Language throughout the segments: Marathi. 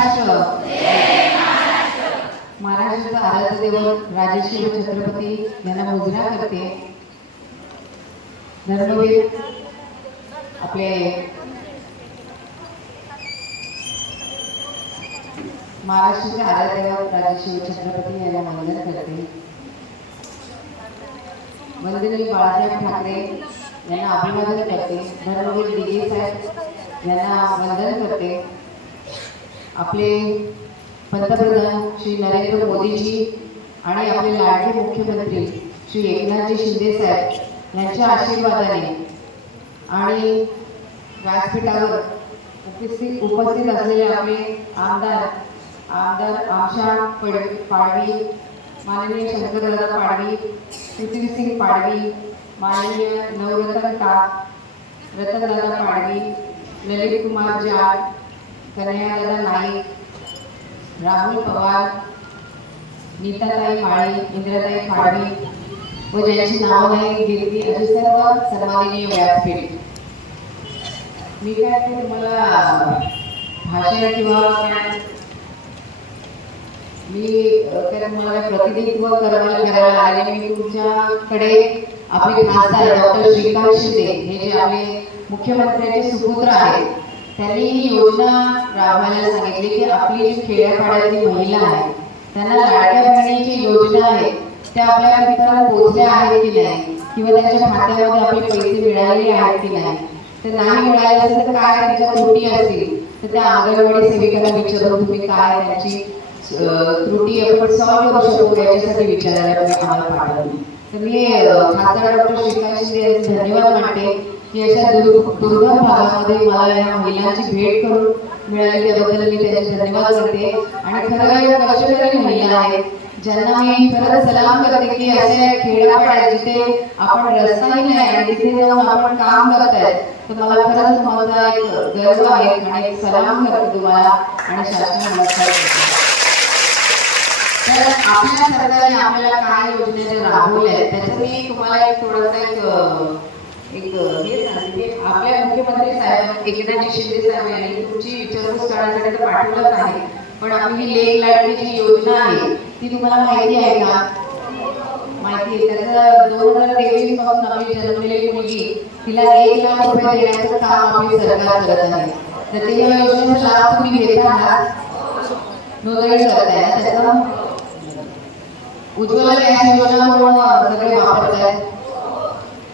महाराष्ट्र. महाराष्ट्राचं आराध्य दैवत राजेश्री छत्रपती यांना मुजरा करते. धर्मवीर आपले महाराष्ट्राचे आराध्य दैवत राजश्री छत्रपती यांना वंदन करते. वंदनीय बाळासाहेब ठाकरे यांना अभिवादन करते. धर्मवीर दिगे साहेब यांना वंदन करते. आपले पंतप्रधान श्री नरेंद्र मोदीजी आणि आपले लाडके मुख्यमंत्री श्री एकनाथजी शिंदेसाहेब यांच्या आशीर्वादाने आणि व्यासपीठावर उपस्थित उपस्थित असलेले आपले आमदार आमदार आशा पड पाडवी माननीय शंकरदादा पाडवी पृथ्वीसिंग पाडवी माननीय नवरत्न का रतनदादा पाडवी ललित कुमार जाट कन्हैयालाल नाईक राहुल पवार नीताताई माळी इंद्रताई पाडवी व ज्यांची नाव नाही गिरवी अशी सर्व सन्माननीय व्यासपीठ मी काय ते तुम्हाला भाषण किंवा मी अ, काय तुम्हाला प्रतिनिधित्व करायला करायला आले. मी तुमच्याकडे आपले खासदार डॉक्टर श्रीकांत शिंदे हे जे आपले मुख्यमंत्र्यांचे सुपुत्र आहेत त्यांनी ही योजना राबवायला सांगितली की आपली जी खेड्यापाड्यातली महिला आहे त्यांना लाडक्या बहिणीची योजना आहे त्या आपल्या ठिकाणी पोहोचल्या आहेत की नाही? किंवा त्यांच्या खात्यामध्ये आपले पैसे मिळालेले आहेत की नाही? तर नाही मिळाले असेल तर काय त्यांच्या त्रुटी असतील? तर त्या अंगणवाडी सेविकांना विचारून तुम्ही काय त्यांची त्रुटी आपण सॉल्व्ह करू शकतो याच्यासाठी विचारायला आम्हाला पाठवली. तर मी खासदार डॉक्टर श्रीकांत शिंदे धन्यवाद मानते. की अशा दुर्ग- दुर्गम भागामध्ये मला या महिलांची भेट करून मिळाली. त्याबद्दल मी त्यांचे धन्यवाद करते. आणि खरं या कष्टकरी महिला आहेत ज्यांना मी खरंच सलाम करते की असे खेड्यापाड्यात जिथे आपण रस्ताही नाही आणि तिथे जाऊन आपण काम करत करताय तर मला खरंच माझा एक गर्व आहे आणि एक सलाम करते तुम्हाला आणि शासन नमस्कार करते. तर आपल्या सरकारने आपल्याला काय योजना ज्या राबवल्या आहेत. त्याचं मी तुम्हाला एक थोडासा एक एक हे सांगते म्हणजे आपल्या मुख्यमंत्री साहेब एकनाथजी शिंदे साहेब यांनी तुमची विचारपूस करण्यासाठी तर पाठवलंच आहे. पण आपली ही लेख लाडकी जी योजना आहे ती तुम्हाला माहिती आहे का? माहिती आहे. त्याचं दोन हजार तेवीसपासून आपली जन्मलेली मुलगी तिला एक लाख रुपये देण्याचं काम आपली सरकार करत आहे. तर ते या योजनेचा लाभ तुम्ही घेत आहात नोंदणी करताय ना त्याचा? उज्ज्वला गॅस योजना म्हणून सगळे वापरतायत?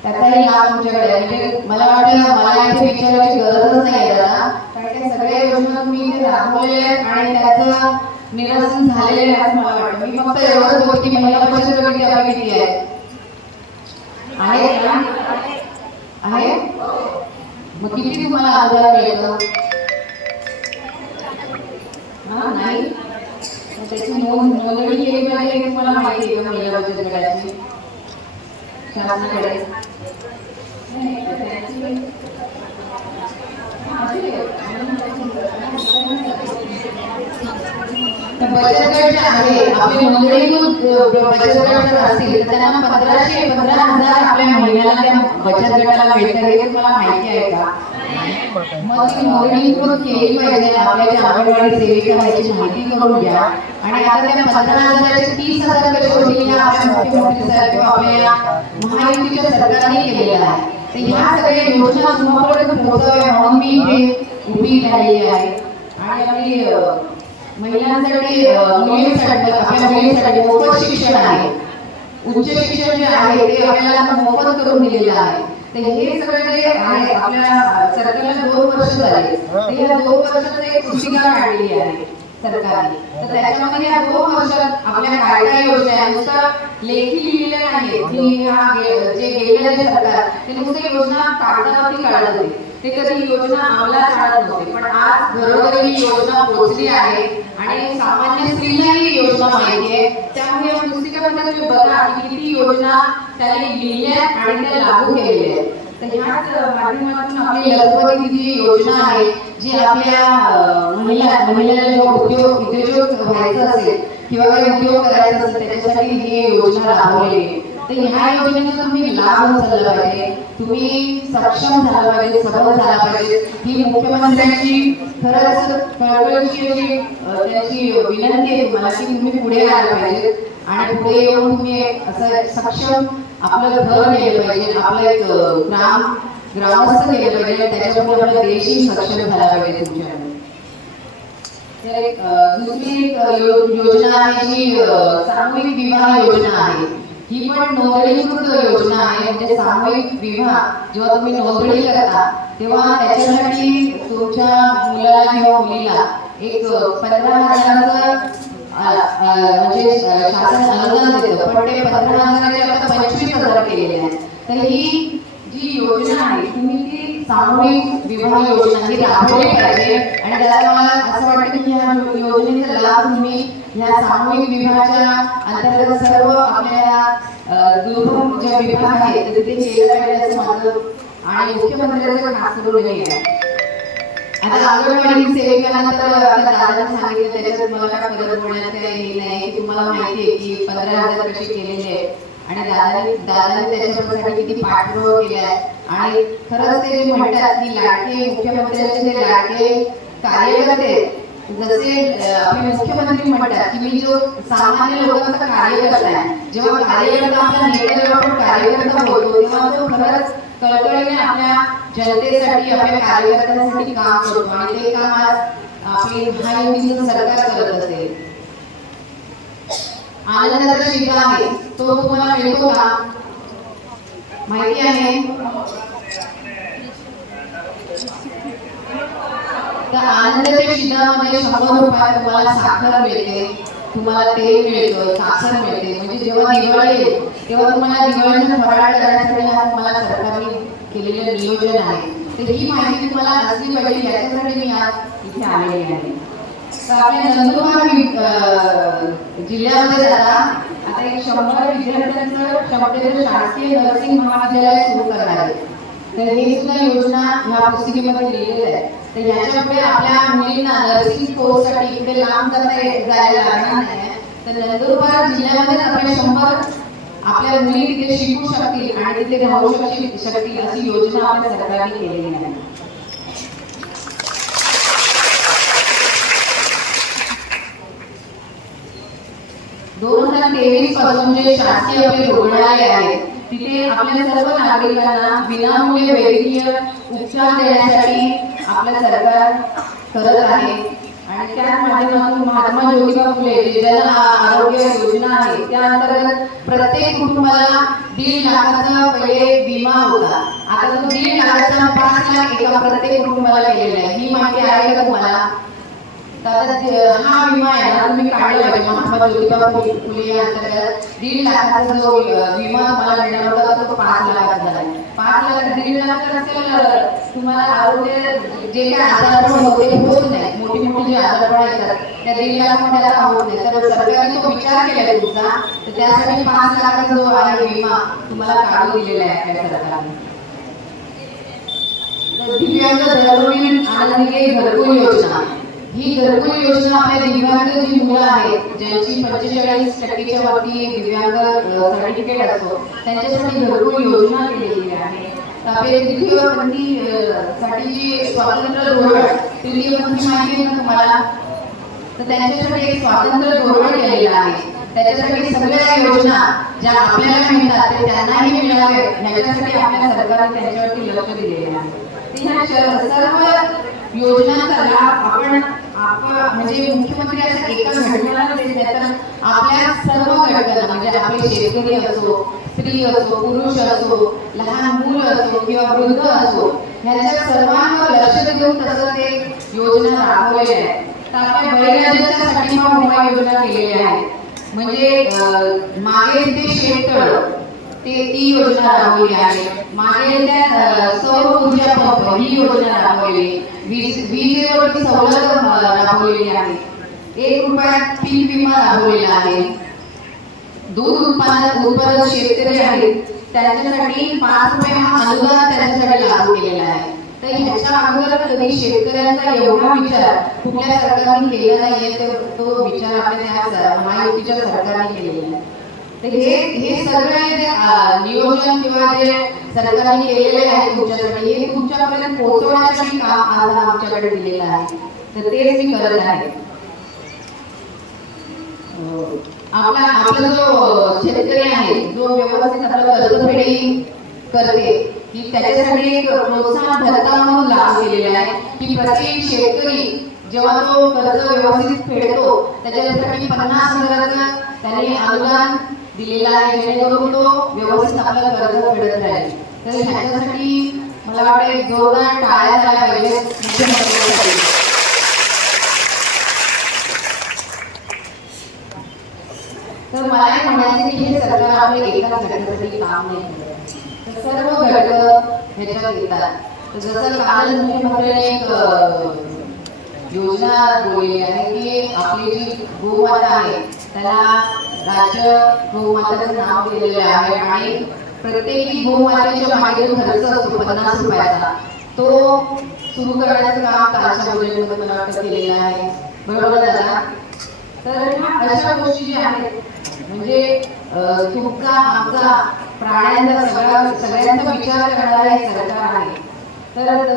त्याचाही लाभ तुमच्याकडे म्हणजे मला वाटलं मला इथे विचारायची गरजच नाही दादा कारण त्या सगळ्या योजना तुम्ही इथे राबवलेल्या आहेत आणि त्याचं निरसन झालेले आहे असं मला वाटतं. मी फक्त एवढंच बोलते की महिला बचत गट आपली किती आहे आहे आहे? मग किती तुम्हाला आजार मिळतं हा नाही. त्याची नोंद नोंदणी केली पाहिजे हे मला माहिती आहे का महिला बचत गटाची शासनाकडे. बचत गट जे आहे. आपले नोंदणीकृत बचत गट असतील त्यांना पंधराशे पंधरा हजार आपल्या महिन्याला त्या बचत गटाला मिळतं हे तुम्हाला माहिती आहे का? मग ती नोंदणीकृत केली पाहिजे. आपल्या ज्या अंगणवाडी सेविका याची माहिती करून घ्या. आणि आता त्या पंधरा हजाराचे तीस हजार कसे होतील या आपल्या मुख्यमंत्री साहेब किंवा आपल्या महायुतीच्या सरकारने केलेलं आहे तर ह्या सगळ्या योजना तुम्हापर्यंत पोहोचव्या म्हणून मी इथे उभी राहिलेली आहे. आणि आम्ही महिलांसाठी मुलींसाठी आपल्या मुलींसाठी मोफत शिक्षण आहे. उच्च शिक्षण जे आहे ते आपल्याला आता मोफत करून दिलेलं आहे. तर हे सगळं जे आहे आपल्या सरकारला दोन वर्ष झाले. तर या दोन वर्षात एक पुस्तिका काढलेली आहे. सरकारने तर त्याच्यामध्ये या दोन वर्षात आपल्या काय काय योजना आहे? नुसतं लेखी लिहिलेल्या नाही. की ह्या जे गेलेलं जे सरकार ते नुसते योजना कागदावरती काढत होते. ते कधी योजना अंमलात आणत नव्हते. पण आज घरोघरी योजना पोहोचली आहे आणि सामान्य स्त्रीला ही योजना माहिती आहे. त्यामुळे या पुस्तिकेमध्ये तुम्ही बघा किती योजना त्यांनी लिहिल्या आणि त्या लागू केलेल्या आहेत. तर ह्याच माध्यमातून आपली लखपती दिदी योजना आहे जी आपल्या अं, महिला महिलांना जेव्हा उद्योग उद्योजक व्हायचं असेल किंवा काही उद्योग करायचा असेल त्याच्यासाठी ही योजना राबवलेली आहे. तर ह्या योजनेचा तुम्ही लाभ झाला पाहिजे तुम्ही सक्षम झाला पाहिजे सबल झाला पाहिजे. ही मुख्यमंत्र्यांची खरंच कळकळीची त्यांची विनंती आहे तुम्हाला की तुम्ही पुढे आला पाहिजे. आणि पुढे येऊन तुम्ही असं सक्षम आपलं घर केलं पाहिजे आपलं एक ग्राम ग्रामस्थ केलं पाहिजे त्याच्यामुळे आपला देशही सक्षम झाला पाहिजे तुमच्याकडे. दुसरी एक योजना आहे जी सामूहिक विवाह योजना आहे. ही पण नोंदणीकृत योजना आहे. म्हणजे सामूहिक विवाह जेव्हा तुम्ही नोंदणी करता तेव्हा त्याच्यासाठी तुमच्या मुलाला किंवा मुलीला एक पंधरा हजाराचं म्हणजे शासन अनुदान देतं. पण ते पंधरा हजाराचे आता पंचवीस हजार केलेले आहेत. तर ही जी योजना आहे तुम्ही ती सामूहिक विवाह योजना ही राबवली पाहिजे. आणि त्याला मला असं वाटतं की ह्या योजनेचा लाभ तुम्ही ह्या सामूहिक विवाहाच्या अंतर्गत सर्व आपल्या दुर्गम जे विवाह आहेत तर तिथे केलं पाहिजे असं माझं आणि मुख्यमंत्र्यांचं खास करून आहे. आता सेविकांना तर दादाने सांगितलं त्याच्यात मला काय परत काही नाही तुम्हाला माहिती आहे की पंधरा हजार आणि दादाने दादाने त्याच्यासाठी किती पाठपुरावा केला आहे. आणि खरंच ते जे म्हणतात की लाडके मुख्यमंत्र्यांचे ते लाडके कार्यकर्ते जसे आपले मुख्यमंत्री म्हणतात की मी जो सामान्य लोकांचा कार्यकर्ता आहे जेव्हा कार्यकर्ता जेव्हा आपण कार्यकर्ता बोलतो तेव्हा तो खरंच कळकळीने आपल्या जनतेसाठी आपल्या कार्यकर्त्यांसाठी काम करतो आणि ते काम आज आपली महायुतीचं सरकार करत असेल. आनंदाचा शिधा आहे. तो तुम्हाला मिळतो का? माहिती आहे? तर आनंदाच्या शिधामध्ये शंभर रुपयात तुम्हाला साखर मिळते. तुम्हाला तेल मिळतं साखर मिळते. म्हणजे जेव्हा दिवाळी येईल तेव्हा तुम्हाला दिवाळीचं फराळ करण्यासाठी हा तुम्हाला सरकारने केलेलं नियोजन आहे. तर ही माहिती तुम्हाला असली पाहिजे याच्यासाठी मी आज इथे आलेली आहे. तर आपल्या नंदुरबार जिल्ह्यामध्ये दादा आता एक शंभर विद्यार्थ्यांचं क्षमतेचं शासकीय नर्सिंग महाविद्यालय सुरू करणार आहे तर हे सुद्धा योजना ह्या पुस्तिकेमध्ये लिहिलेलं आहे. तर याच्यामुळे आपल्या मुलींना नर्सिंग कोर्ससाठी इकडे लांब जाता जायला लागणार नाही. तर नंदुरबार जिल्ह्यामध्ये आपल्या शंभर आपल्या मुली तिथे शिकू शकतील आणि तिथे राहू शकतील शकतील अशी योजना आपल्या सरकारने केलेली आहे. दोन हजार तेवीसपासून जे शासकीय आपले रुग्णालय आहेत तिथे आपल्या सर्व नागरिकांना विनामूल्य वैद्यकीय उपचार देण्यासाठी आपलं सरकार करत आहे. आणि त्या माध्यमातून महात्मा ज्योतिबा फुले जन आरोग्य योजना आहे त्याअंतर्गत प्रत्येक कुटुंबाला दीड लाखाचा पहिले विमा होता. आता तो दीड लाखाचा पाच लाख एका प्रत्येक कुटुंबाला गेलेला आहे. ही माहिती आहे का तुम्हाला? हा विमा आहे ना तुम्ही काढला पाहिजे. महात्मा ज्योतिबा फुले अंतर्गत दीड लाखाचा जो विमा मला मिळणार होता तो पाच लाखाचा झाला. पाच लाख दीड लाख असेल तुम्हाला आरोग्य जे आजारपण होते होत नाही. मोठी मोठी आजारपण येतात त्या दीड आता होत नाही. तर सरकारने तो विचार केला तुमचा तर त्यासाठी पाच लाखाचा जो आहे विमा तुम्हाला काढून दिलेला आहे आपल्या सरकारने. दिव्यांग आनंदी घरकुल योजना. ही घरकुल योजना आपल्या दिव्यांग जी मुलं आहेत ज्यांची पंचेचाळीस टक्केच्या वरती दिव्यांग सर्टिफिकेट असतो त्यांच्यासाठी घरकुल योजना केलेली आहे. तर साठी जी स्वातंत्र्य धोरण माहिती आहे तुम्हाला? तर त्यांच्यासाठी एक स्वातंत्र्य धोरण केलेलं आहे. त्याच्यासाठी सगळ्या योजना ज्या आपल्याला मिळतात ते त्यांनाही मिळावे ह्याच्यासाठी आपल्या सरकारने त्यांच्यावरती लक्ष आहे. सर्व योजनांचा लाभ आपण म्हणजे मुख्यमंत्री असं एका घटनाला देत नाही तर आपल्या सर्व घटकांना म्हणजे आपले शेतकरी असो स्त्री असो पुरुष असो लहान मूल असो किंवा वृद्ध असो ह्याच्या सर्वांवर लक्ष देऊन तसं ते योजना राबवलेल्या आहेत तर आपल्या बळीराजाच्यासाठी पण योजना केलेल्या आहेत. म्हणजे मागे ते शेततळ ते ती योजना राबवली आहे. मागे त्या सौर ऊर्जा पंप ही योजना राबवली. वीज सवलत राबवलेली आहे. एक रुपयात पीक विमा राबवलेला आहे. दूध उत्पादक उत्पादक शेतकरी आहेत. त्यांच्यासाठी पाच रुपये हा अनुदान त्यांच्यासाठी लागू केलेला आहे. तर ह्याच्या अगोदर कधी शेतकऱ्यांचा एवढा विचार कुठल्या सरकारने केलेला नाहीये तर तो विचार आपल्या महायुतीच्या सरकारने केलेला आहे. हे हे सगळे जे नियोजन किंवा जे सरकारने केलेले आहे तुमच्यासाठी हे तुमच्यापर्यंत पोहोचवण्यासाठी काम आज आमच्याकडे दिलेलं आहे. तर तेच मी करत आहे. आपला आपला जो शेतकरी आहे जो व्यवस्थित आपला कर्जफेडी करते की त्याच्यासाठी एक प्रोत्साहन भत्ता म्हणून लाभ केलेला आहे की प्रत्येक शेतकरी जेव्हा तो कर्ज व्यवस्थित फेडतो त्याच्यासाठी पन्नास हजाराचं त्याने अनुदान दिलेला आहे जेणेकरून तो व्यवस्थित आपलं कर्ज फेडत राहील. तर ह्याच्यासाठी मला वाटतं जोरदार टाळ्या झाल्या पाहिजे मुख्यमंत्र्यांसाठी तर मला एक म्हणायचं की हे सरकार आपले एका घटकासाठी काम नाही तर सर्व घटक ह्याच्यात येतात. जसं काल मुख्यमंत्र्यांनी एक योजना बोललेली आहे की आपली जी गोमाता आहे त्याला राज्य गोमाताचं नाव दिलेलं आहे आणि प्रत्येकी गोमातेच्या मागे खर्च असतो पन्नास रुपयाचा तो सुरू करण्याचं काम कालच्या बजेटमध्ये मला वाटतं केलेलं आहे. बरोबर दादा? तर अशा गोष्टी ज्या आहेत म्हणजे तुमचा आमचा प्राण्यांचा सगळा सगळ्यांचा विचार करणारे सरकार आहे. तर